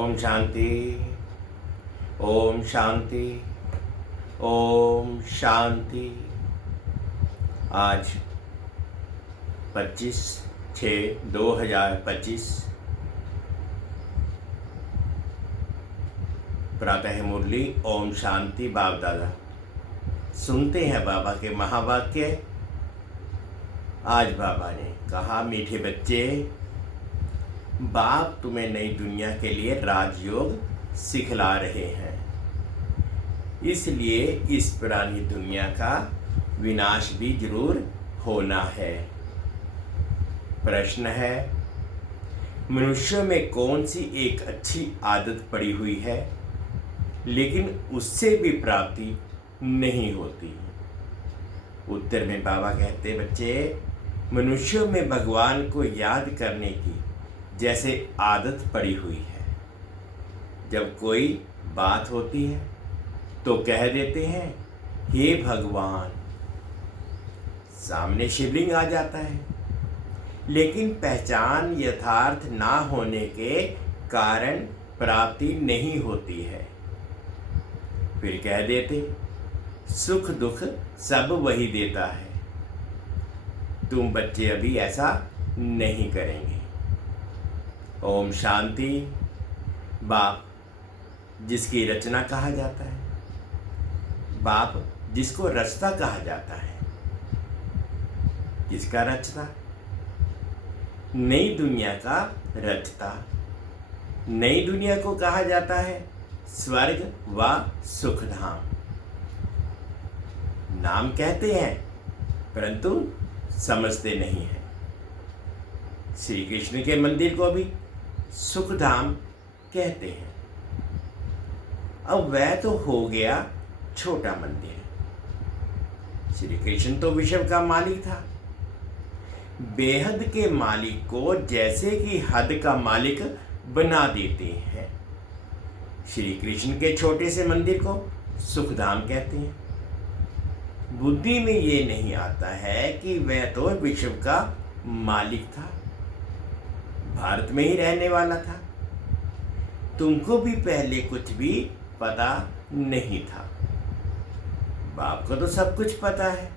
ओम शांति। ओम शांति। ओम शांति। आज 25/6/2025 प्रातः मुरली ओम शांति। बाप दादा सुनते हैं बाबा के महावाक्य। आज बाबा ने कहा, मीठे बच्चे, बाप तुम्हें नई दुनिया के लिए राजयोग सिखला रहे हैं, इसलिए इस पुरानी दुनिया का विनाश भी जरूर होना है। प्रश्न है, मनुष्य में कौन सी एक अच्छी आदत पड़ी हुई है लेकिन उससे भी प्राप्ति नहीं होती? उत्तर में बाबा कहते, बच्चे, मनुष्यों में भगवान को याद करने की जैसे आदत पड़ी हुई है। जब कोई बात होती है तो कह देते हैं, हे भगवान। सामने शिवलिंग आ जाता है, लेकिन पहचान यथार्थ ना होने के कारण प्राप्ति नहीं होती है। फिर कह देते, सुख दुख सब वही देता है। तुम बच्चे अभी ऐसा नहीं करेंगे। ओम शांति। बाप जिसकी रचना कहा जाता है, बाप जिसको रचता कहा जाता है, किसका रचता? नई दुनिया का रचता। नई दुनिया को कहा जाता है स्वर्ग व सुखधाम। नाम कहते हैं परंतु समझते नहीं हैं। श्री कृष्ण के मंदिर को भी सुखधाम कहते हैं। अब वह तो हो गया छोटा मंदिर। श्री कृष्ण तो विश्व का मालिक था। बेहद के मालिक को जैसे कि हद का मालिक बना देते हैं। श्री कृष्ण के छोटे से मंदिर को सुखधाम कहते हैं। बुद्धि में ये नहीं आता है कि वह तो विश्व का मालिक था, भारत में ही रहने वाला था। तुमको भी पहले कुछ भी पता नहीं था। बाप को तो सब कुछ पता है।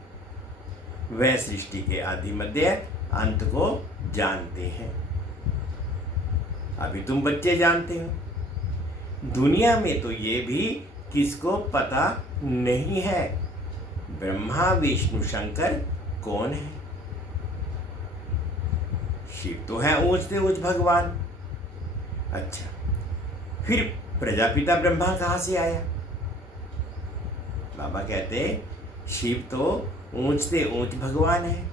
वह सृष्टि के आदि मध्य अंत को जानते हैं। अभी तुम बच्चे जानते हो। दुनिया में तो ये भी किसको पता नहीं है, ब्रह्मा विष्णु शंकर कौन है। शिव तो है ऊंच से ऊंच भगवान। अच्छा, फिर प्रजापिता ब्रह्मा कहाँ से आया? बाबा कहते, शिव तो ऊंच से ऊंच भगवान है।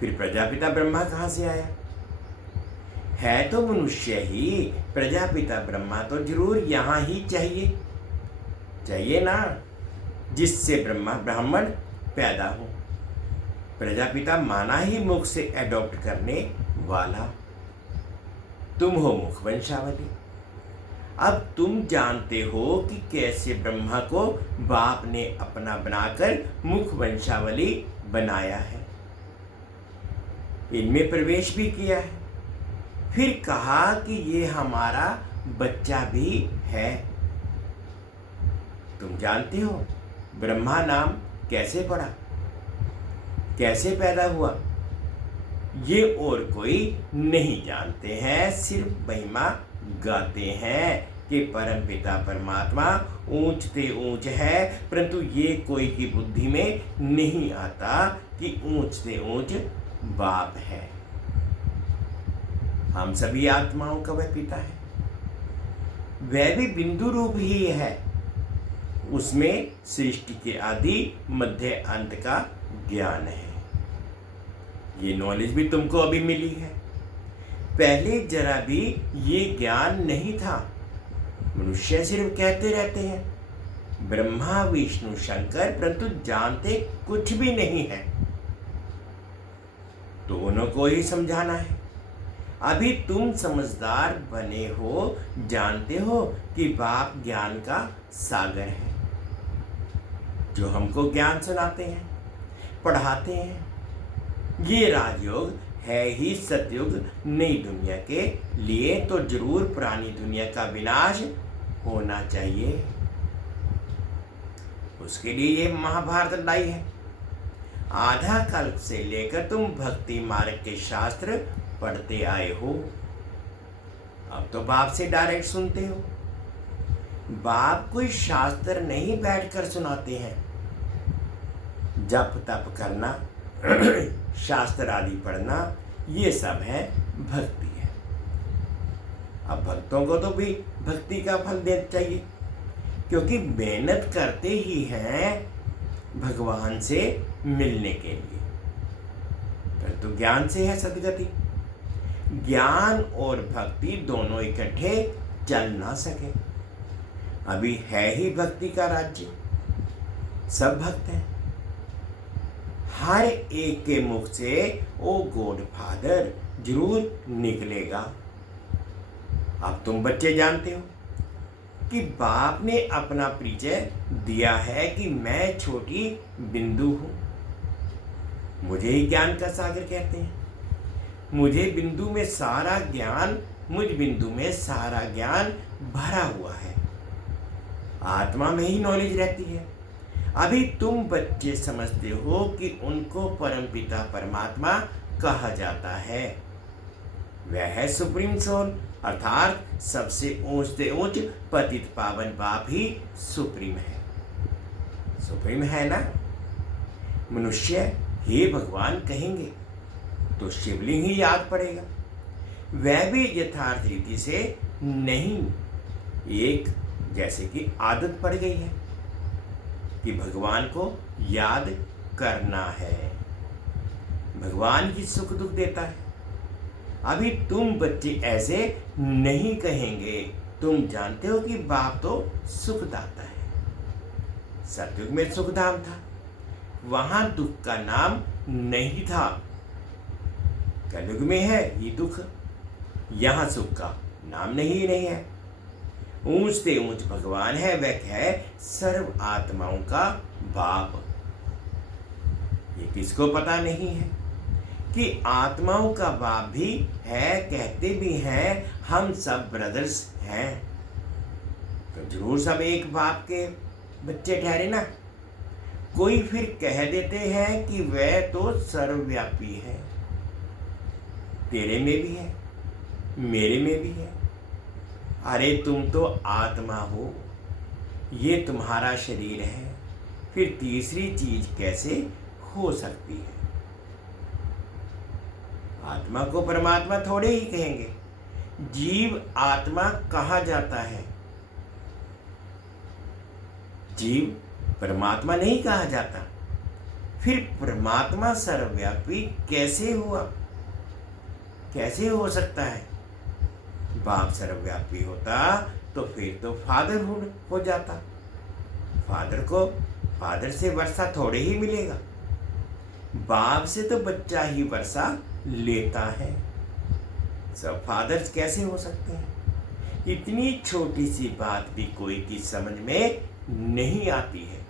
फिर प्रजापिता ब्रह्मा कहाँ से आया? है तो मनुष्य ही। प्रजापिता ब्रह्मा तो जरूर यहाँ ही चाहिए ना, जिससे ब्राह्मण पैदा हो। प्रजापिता माना ही मुख से एडॉप्ट करने वाला। तुम हो मुख वंशावली। अब तुम जानते हो कि कैसे ब्रह्मा को बाप ने अपना बनाकर मुख वंशावली बनाया है। इनमें प्रवेश भी किया है। फिर कहा कि ये हमारा बच्चा भी है। तुम जानते हो ब्रह्मा नाम कैसे पड़ा, कैसे पैदा हुआ? ये और कोई नहीं जानते हैं। सिर्फ महिमा गाते हैं कि परम पिता परमात्मा ऊंच से ऊंच है, परंतु ये कोई की बुद्धि में नहीं आता कि ऊंच से ऊंच बाप है। हम सभी आत्माओं का वह पिता है। वह भी बिंदु रूप ही है। उसमें सृष्टि के आदि मध्य अंत का ज्ञान है। ये नॉलेज भी तुमको अभी मिली है। पहले जरा भी ये ज्ञान नहीं था। मनुष्य सिर्फ कहते रहते हैं ब्रह्मा विष्णु शंकर, परंतु जानते कुछ भी नहीं है। तो उनको ही समझाना है। अभी तुम समझदार बने हो, जानते हो कि बाप ज्ञान का सागर है, जो हमको ज्ञान सुनाते हैं, पढ़ाते हैं। ये राजयोग है ही सतयुग नई दुनिया के लिए, तो जरूर पुरानी दुनिया का विनाश होना चाहिए। उसके लिए ये महाभारत लाई है। आधा कल्प से लेकर तुम भक्ति मार्ग के शास्त्र पढ़ते आए हो। अब तो बाप से डायरेक्ट सुनते हो। बाप कोई शास्त्र नहीं बैठकर सुनाते हैं। जप तप करना, शास्त्र आदि पढ़ना, ये सब है भक्ति है। अब भक्तों को तो भी भक्ति का फल देना चाहिए, क्योंकि मेहनत करते ही हैं भगवान से मिलने के लिए। परंतु ज्ञान से है सदगति। ज्ञान और भक्ति दोनों इकट्ठे चल ना सके। अभी है ही भक्ति का राज्य, सब भक्त हैं। हर एक के मुख से ओ गॉड फादर जरूर निकलेगा। अब तुम बच्चे जानते हो कि बाप ने अपना परिचय दिया है कि मैं छोटी बिंदु हूं। मुझे ही ज्ञान का सागर कहते हैं। मुझे बिंदु में सारा ज्ञान, मुझ बिंदु में सारा ज्ञान भरा हुआ है। आत्मा में ही नॉलेज रहती है। अभी तुम बच्चे समझते हो कि उनको परमपिता परमात्मा कहा जाता है। वह है सुप्रीम सोल, अर्थात सबसे ऊंच से ऊंच पतित पावन बाप ही सुप्रीम है। सुप्रीम है ना। मनुष्य हे भगवान कहेंगे तो शिवलिंग ही याद पड़ेगा। वह भी यथार्थ रीति से नहीं, एक जैसे कि आदत पड़ गई है कि भगवान को याद करना है। भगवान ही सुख दुख देता है। अभी तुम बच्चे ऐसे नहीं कहेंगे। तुम जानते हो कि बाप तो सुखदाता है। सतयुग में सुखधाम था, वहां दुख का नाम नहीं था। कलयुग में है ये दुख, यहां सुख का नाम नहीं है। ऊंच से ऊंच भगवान है, वह है सर्व आत्माओं का बाप। ये किसको पता नहीं है कि आत्माओं का बाप भी है। कहते भी हैं हम सब ब्रदर्स हैं, तो जरूर सब एक बाप के बच्चे ठहरे ना। कोई फिर कह देते हैं कि वह तो सर्वव्यापी है। तेरे में भी है, मेरे में भी है। अरे तुम तो आत्मा हो, ये तुम्हारा शरीर है, फिर तीसरी चीज कैसे हो सकती है। आत्मा को परमात्मा थोड़े ही कहेंगे। जीव आत्मा कहा जाता है, जीव परमात्मा नहीं कहा जाता। फिर परमात्मा सर्वव्यापी कैसे हुआ, कैसे हो सकता है। बाप सर्वव्यापी होता तो फिर तो फादरहुड हो जाता। फादर को फादर से वर्षा थोड़े ही मिलेगा। बाप से तो बच्चा ही वर्षा लेता है। सब फादर्स कैसे हो सकते हैं। इतनी छोटी सी बात भी कोई की समझ में नहीं आती है।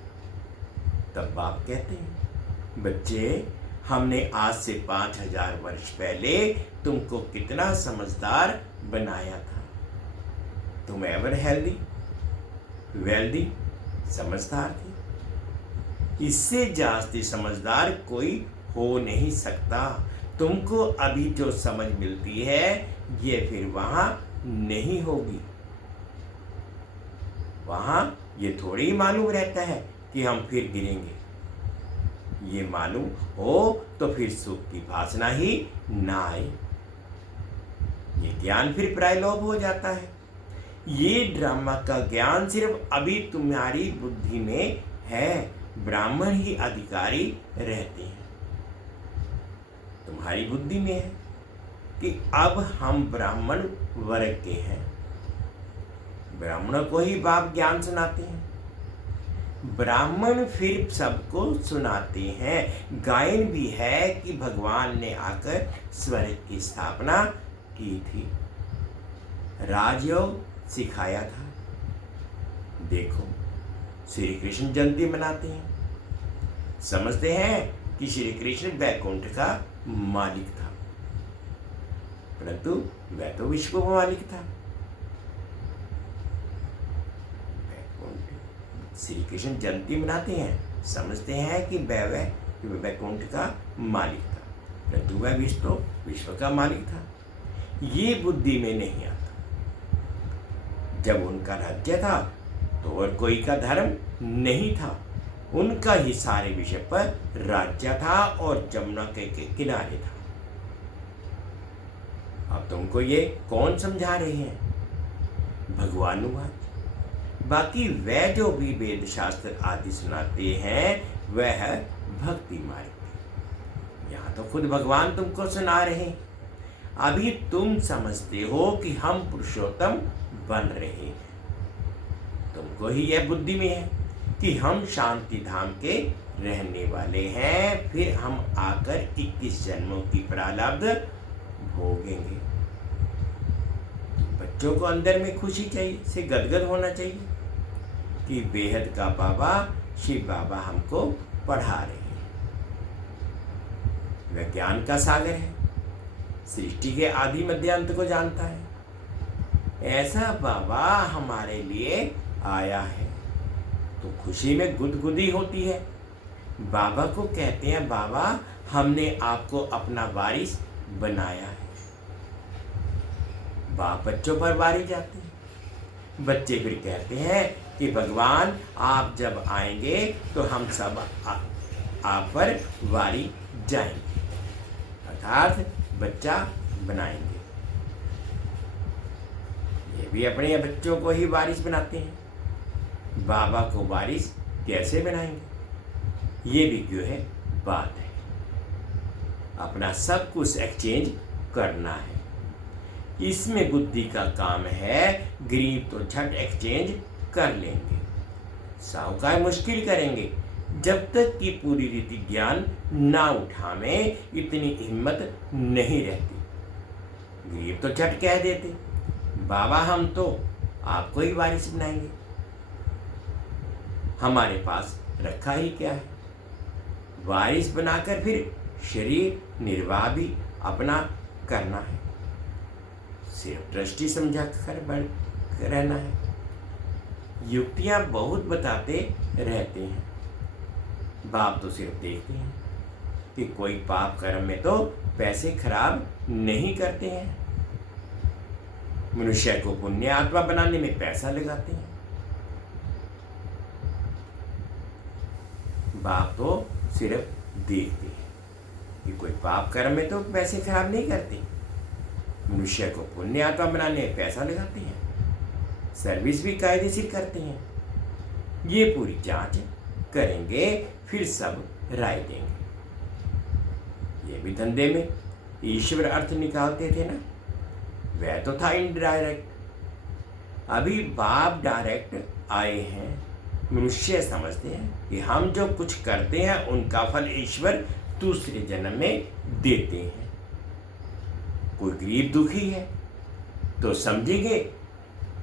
तब बाप कहते हैं बच्चे, हमने आज से 5000 वर्ष पहले तुमको कितना समझदार बनाया था। तुम एवर हेल्दी वेल्दी समझदार थी। इससे जास्ती समझदार कोई हो नहीं सकता। तुमको अभी जो समझ मिलती है ये फिर वहां नहीं होगी। वहां ये थोड़ी ही मालूम रहता है कि हम फिर गिरेंगे। ये मालूम हो तो फिर सुख की वासना ही ना आए। ये ज्ञान फिर प्रायलोभ हो जाता है। ये ड्रामा का ज्ञान सिर्फ अभी तुम्हारी बुद्धि में है। ब्राह्मण ही अधिकारी रहते हैं। तुम्हारी बुद्धि में है कि अब हम ब्राह्मण वर्ग के हैं। ब्राह्मणों को ही बाप ज्ञान सुनाते हैं। ब्राह्मण फिर सबको सुनाते हैं। गायन भी है कि भगवान ने आकर स्वर्ग की स्थापना की थी, राजयोग सिखाया था। देखो श्री कृष्ण जयंती मनाते हैं। समझते हैं कि श्री कृष्ण वैकुंठ का मालिक था। परंतु वह तो विश्व का मालिक था। श्री कृष्ण जयंती मनाते हैं, समझते हैं कि वह वैकुंठ का मालिक था, परंतु वह विश्व का मालिक था। ये बुद्धि में नहीं आता। जब उनका राज्य था तो और कोई का धर्म नहीं था, उनका ही सारे विषय पर राज्य था और जमुना के किनारे था। अब तुमको ये कौन समझा रहे हैं? भगवानुवाद। बाकी वह जो भी वेद शास्त्र आदि सुनाते हैं वह है भक्ति मार्ग। यहाँ तो खुद भगवान तुमको सुना रहे हैं। अभी तुम समझते हो कि हम पुरुषोत्तम बन रहे हैं। तुमको ही यह बुद्धि में है कि हम शांति धाम के रहने वाले हैं, फिर हम आकर 21 जन्मों की प्रारब्ध भोगेंगे। बच्चों को अंदर में खुशी चाहिए, से गदगद होना चाहिए कि बेहद का बाबा शिव बाबा हमको पढ़ा रहे हैं। वह ज्ञान का सागर है, सृष्टि के आदि मध्य अंत को जानता है। ऐसा बाबा हमारे लिए आया है तो खुशी में गुदगुदी होती है। बाबा को कहते हैं, बाबा हमने आपको अपना वारिस बनाया है। बाप बच्चों पर वारी जाते हैं। बच्चे फिर कहते हैं कि भगवान आप जब आएंगे तो हम सब आप पर वारी जाएंगे, अर्थात बच्चा बनाएंगे। ये भी अपने बच्चों को ही वारिस बनाते हैं। बाबा को वारिस कैसे बनाएंगे? ये भी क्यों है बात है। अपना सब कुछ एक्सचेंज करना है, इसमें बुद्धि का काम है। गरीब तो झट एक्सचेंज कर लेंगे, साहूकार मुश्किल करेंगे। जब तक कि पूरी रीति ज्ञान ना उठावे इतनी हिम्मत नहीं रहती। गरीब तो झट कह देते, बाबा हम तो आपको ही वारिस बनाएंगे, हमारे पास रखा ही क्या है। वारिस बनाकर फिर शरीर निर्वाह भी अपना करना है, सिर्फ दृष्टि समझा कर रहना है। युक्तियां बहुत बताते रहते हैं, बाप तो सिर्फ देखते हैं कि कोई पाप कर्म में तो पैसे खराब नहीं करते हैं। मनुष्य को पुण्य आत्मा बनाने में पैसा लगाते हैं। बाप तो सिर्फ देखते हैं कि कोई पाप कर्म में तो पैसे खराब नहीं करते। मनुष्य को पुण्य आत्मा बनाने में पैसा लगाते हैं, सर्विस भी कायदेशीर करते हैं। ये पूरी जांच करेंगे, फिर सब राय देंगे। ये भी धंधे में ईश्वर अर्थ निकालते थे ना, वह तो था इनडायरेक्ट। अभी बाप डायरेक्ट आए हैं। मनुष्य समझते हैं कि हम जो कुछ करते हैं उनका फल ईश्वर दूसरे जन्म में देते हैं। कोई गरीब दुखी है तो समझेंगे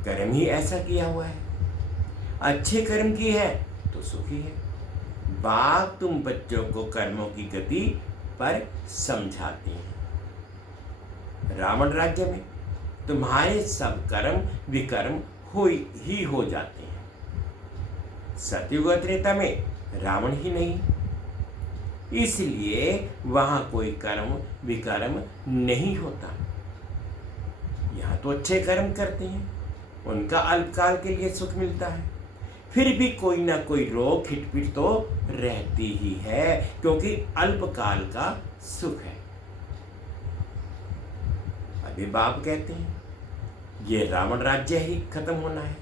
कर्म ही ऐसा किया हुआ है, अच्छे कर्म की है तो सुखी है। बाप तुम बच्चों को कर्मों की गति पर समझाते हैं। रावण राज्य में तुम्हारे सब कर्म विकर्म हो जाते हैं। सतयुग त्रेता में रावण ही नहीं, इसलिए वहां कोई कर्म विकर्म नहीं होता। यहाँ तो अच्छे कर्म करते हैं, उनका अल्पकाल के लिए सुख मिलता है। फिर भी कोई ना कोई रोग खिटपिट तो रहती ही है, क्योंकि अल्पकाल का सुख है। अभी बाप कहते हैं ये रावण राज्य ही खत्म होना है,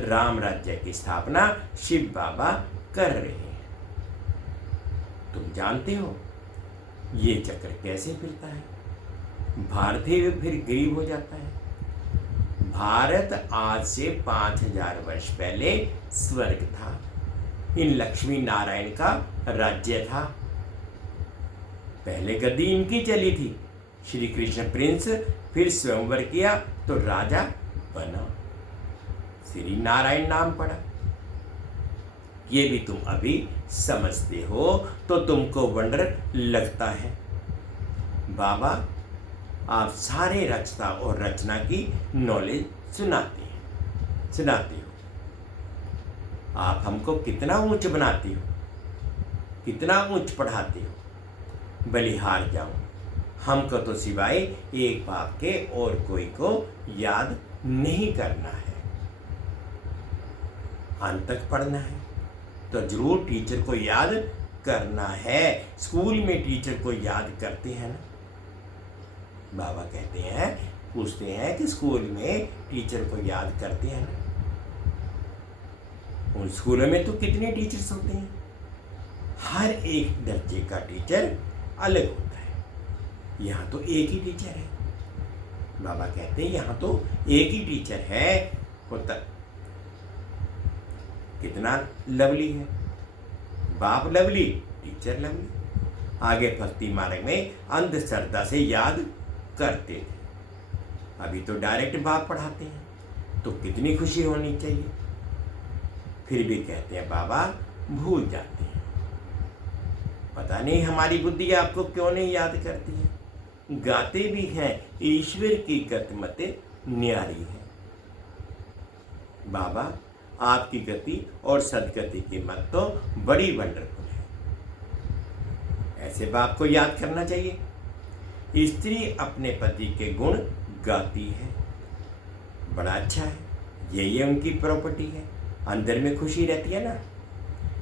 राम राज्य की स्थापना शिव बाबा कर रहे हैं। तुम जानते हो ये चक्र कैसे फिरता है? भारत ही फिर गरीब हो जाता है। भारत आज से 5000 वर्ष पहले स्वर्ग था, इन लक्ष्मी नारायण का राज्य था। पहले गद्दी इनकी चली थी, श्री कृष्ण प्रिंस, फिर स्वयंवर किया तो राजा बना, श्री नारायण नाम पड़ा। ये भी तुम अभी समझते हो तो तुमको वंडर लगता है। बाबा आप सारे रचना और रचना की नॉलेज सुनाते हो। आप हमको कितना ऊंच बनाते हो, कितना ऊंच पढ़ाते हो। बलिहार जाऊं, हमको तो सिवाय एक बाप के और कोई को याद नहीं करना है। अंत तक पढ़ना है तो जरूर टीचर को याद करना है। स्कूल में टीचर को याद करते हैं ना। बाबा कहते हैं, पूछते हैं कि स्कूल में टीचर को याद करते हैं ना। उन स्कूलों में तो कितने टीचर्स होते हैं, हर एक दर्जे का टीचर अलग होता है। यहाँ तो एक ही टीचर है। बाबा कहते हैं यहाँ तो एक ही टीचर है। होता कितना लवली है, बाप लवली, टीचर लवली। आगे भक्ति मार्ग में अंधश्रद्धा से याद करते थे, अभी तो डायरेक्ट बाप पढ़ाते हैं, तो कितनी खुशी होनी चाहिए। फिर भी कहते हैं बाबा भूल जाते हैं। पता नहीं हमारी बुद्धि आपको क्यों नहीं याद करती है। गाते भी हैं ईश्वर की गतिमत न्यारी है। बाबा आपकी गति और सदगति की मत तो बड़ी वंडरफुल है। ऐसे बाप को याद करना चाहिए। स्त्री अपने पति के गुण गाती है, बड़ा अच्छा है, यही उनकी प्रॉपर्टी है, अंदर में खुशी रहती है ना।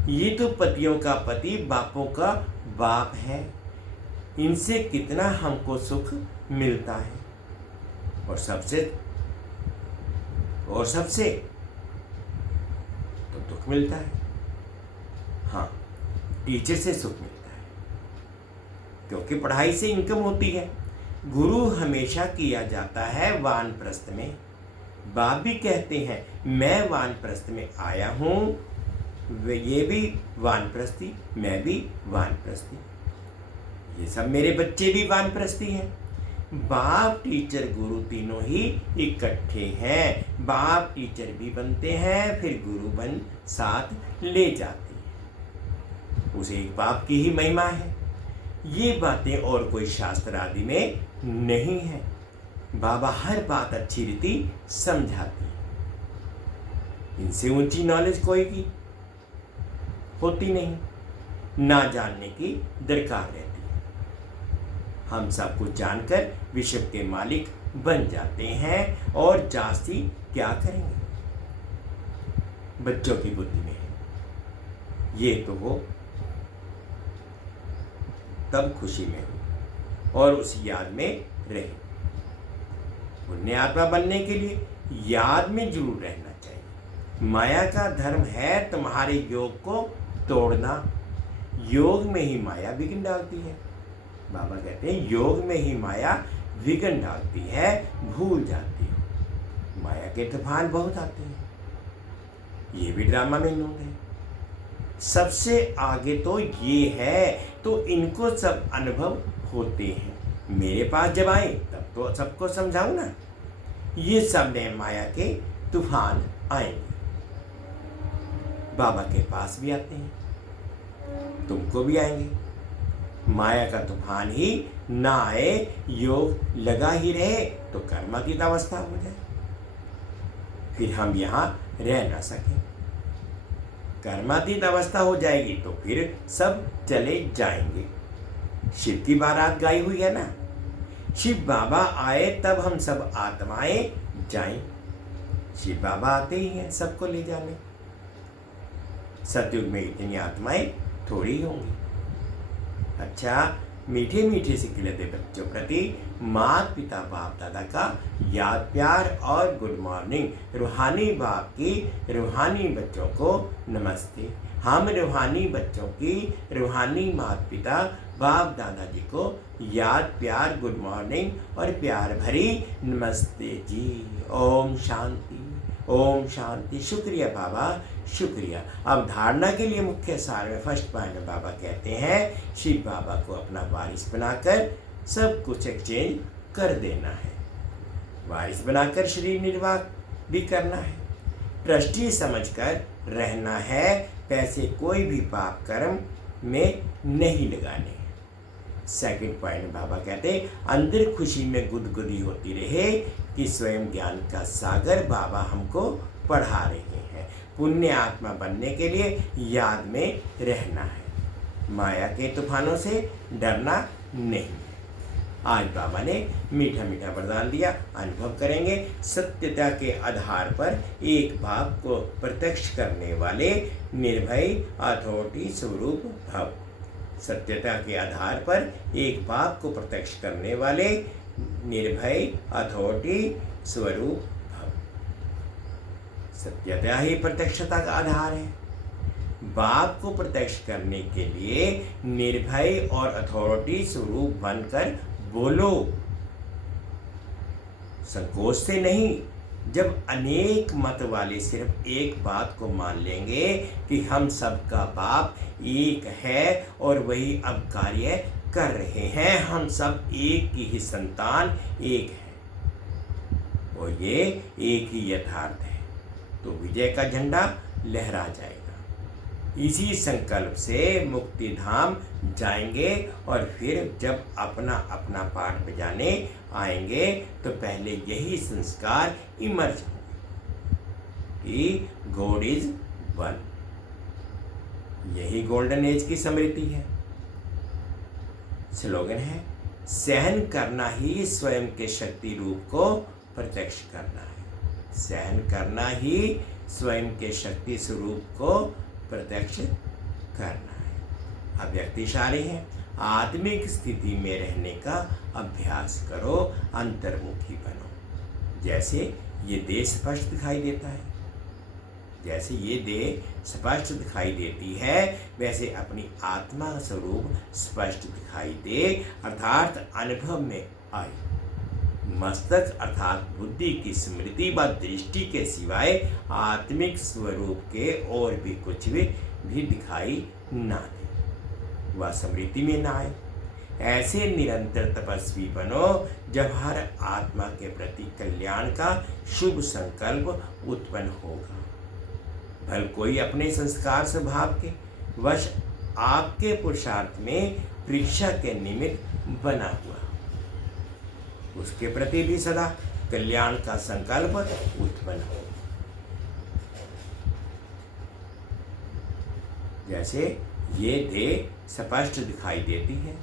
ये तो पतियों का पति बापों का बाप है, इनसे कितना हमको सुख मिलता है। और सबसे तो दुख मिलता है। हाँ, टीचर से सुख मिलता है, क्योंकि पढ़ाई से इनकम होती है। गुरु हमेशा किया जाता है वानप्रस्थ में। बाप भी कहते हैं मैं वानप्रस्थ में आया हूँ, ये भी वानप्रस्थी, मैं भी वानप्रस्थी, ये सब मेरे बच्चे भी वानप्रस्थी हैं। बाप टीचर गुरु तीनों ही इकट्ठे हैं। बाप टीचर भी बनते हैं, फिर गुरु बन साथ ले जाते हैं। उस एक बाप की ही महिमा है। ये बातें और कोई शास्त्र आदि में नहीं है। बाबा हर बात अच्छी रीति समझाते हैं। इनसे ऊंची नॉलेज कोई की होती नहीं, ना जानने की दरकार रहती है। हम सब कुछ जानकर विश्व के मालिक बन जाते हैं, और जास्ती क्या करेंगे। बच्चों की बुद्धि में है ये तो हो, तब खुशी में हो और उस याद में रहे। पुण्य आत्मा बनने के लिए याद में जरूर रहना चाहिए। माया का धर्म है तुम्हारे योग को तोड़ना। योग में ही माया विघ्न डालती है। बाबा कहते हैं योग में ही माया विघ्न डालती है, भूल जाती हो। माया के तूफान बहुत आते हैं, ये भी ड्रामा में नून है। सबसे आगे तो ये है, तो इनको सब अनुभव होते हैं। मेरे पास जब आए तब तो सबको समझाऊं ना। ये सब ने माया के तूफान आएंगे, बाबा के पास भी आते हैं, तुमको भी आएंगे। माया का तूफान ही ना आए, योग लगा ही रहे तो कर्मातीत अवस्था हो जाए, फिर हम यहाँ रह ना सके। कर्मातीत अवस्था हो जाएगी तो फिर सब चले जाएंगे। शिव की बारात गाई हुई है ना, शिव बाबा आए तब हम सब आत्माएं जाएं। शिव बाबा आते ही हैं सबको ले जाने। सतयुग में इतनी आत्माएं थोड़ी होंगी। अच्छा, मीठे मीठे से खिलते बच्चों प्रति माता पिता बाप दादा का याद प्यार और गुड मॉर्निंग। रूहानी बाप की रूहानी बच्चों को नमस्ते। हम रूहानी बच्चों की रूहानी माता पिता बाप दादाजी को याद प्यार गुड मॉर्निंग और प्यार भरी नमस्ते जी। ओम शांति, ओम शांति। शुक्रिया बाबा, शुक्रिया। अब धारणा के लिए मुख्य सार में फर्स्ट पॉइंट में बाबा कहते हैं शिव बाबा को अपना वारिस बनाकर सब कुछ एक्सचेंज कर देना है। वारिस बनाकर शरीर निर्वाह भी करना है, ट्रस्टी समझकर रहना है। पैसे कोई भी पाप कर्म में नहीं लगाने हैं। सेकंड पॉइंट बाबा कहते अंदर खुशी में गुदगुदी होती रहे कि स्वयं ज्ञान का सागर बाबा हमको पढ़ा रहे हैं। पुण्य आत्मा बनने के लिए याद में रहना है, माया के तूफानों से डरना नहीं है। आज बाबा ने मीठा मीठा वरदान दिया, अनुभव करेंगे। सत्यता के आधार पर एक भाव को प्रत्यक्ष करने वाले निर्भय अथॉरिटी स्वरूप भव। सत्यता के आधार पर एक भाव को प्रत्यक्ष करने वाले निर्भय अथॉरिटी स्वरूप भव। सत्यता ही प्रत्यक्षता का आधार है। बाप को प्रत्यक्ष करने के लिए निर्भय और अथॉरिटी स्वरूप बनकर बोलो, संकोच से नहीं। जब अनेक मत वाले सिर्फ एक बात को मान लेंगे कि हम सबका बाप एक है और वही अब कार्य कर रहे हैं, हम सब एक की ही संतान एक है और ये एक ही यथार्थ है, तो विजय का झंडा लहरा जाएगा। इसी संकल्प से मुक्ति धाम जाएंगे और फिर जब अपना अपना पाठ बजाने आएंगे तो पहले यही संस्कार इमर्ज होंगे कि गॉड इज वन। यही गोल्डन एज की स्मृति है। स्लोगन है, सहन करना ही स्वयं के शक्ति रूप को प्रत्यक्ष करना है। सहन करना ही स्वयं के शक्ति स्वरूप को प्रत्यक्ष करना है। अव्यक्तिशाली है, आत्मिक स्थिति में रहने का अभ्यास करो, अंतर्मुखी बनो। जैसे ये देह स्पष्ट दिखाई देता है, जैसे ये देह स्पष्ट दिखाई देती है, वैसे अपनी आत्मा स्वरूप स्पष्ट दिखाई दे, अर्थात अनुभव में आए। मस्तक अर्थात बुद्धि की स्मृति व दृष्टि के सिवाय आत्मिक स्वरूप के और भी कुछ भी दिखाई ना दे, वह स्मृति में ना आए। ऐसे निरंतर तपस्वी बनो जब हर आत्मा के प्रति कल्याण का शुभ संकल्प उत्पन्न होगा। भल कोई अपने संस्कार स्वभाव के वश आपके पुरुषार्थ में परीक्षा के निमित्त बना हुआ, उसके प्रति भी सदा कल्याण का संकल्प उत्पन्न हो। जैसे ये देह स्पष्ट दिखाई देती है,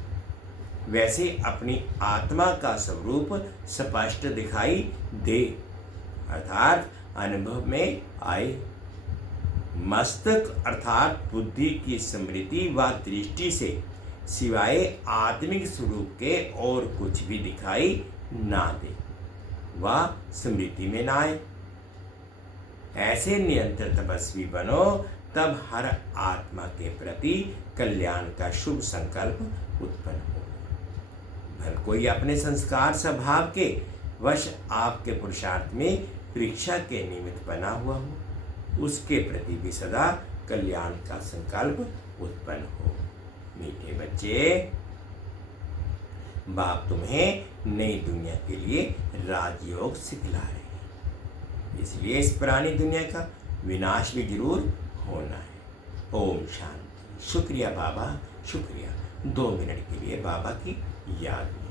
वैसे अपनी आत्मा का स्वरूप स्पष्ट दिखाई दे, अर्थात अनुभव में आए। मस्तक अर्थात बुद्धि की स्मृति व दृष्टि से सिवाय आत्मिक स्वरूप के और कुछ भी दिखाई ना दे, वह स्मृति में ना आए। ऐसे निरंतर तपस्वी बनो तब हर आत्मा के प्रति कल्याण का शुभ संकल्प उत्पन्न हो। भल कोई अपने संस्कार स्वभाव के वश आपके पुरुषार्थ में परीक्षा के निमित्त बना हुआ हो, उसके प्रति भी सदा कल्याण का संकल्प उत्पन्न हो। मीठे बच्चे, बाप तुम्हें नई दुनिया के लिए राजयोग सिखला रहे हैं, इसलिए इस पुरानी दुनिया का विनाश भी जरूर होना है। ओम शांति। शुक्रिया बाबा, शुक्रिया। 2 मिनट के लिए बाबा की याद में।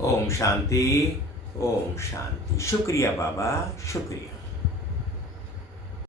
ओम शांति, ओम शांति। शुक्रिया बाबा, शुक्रिया।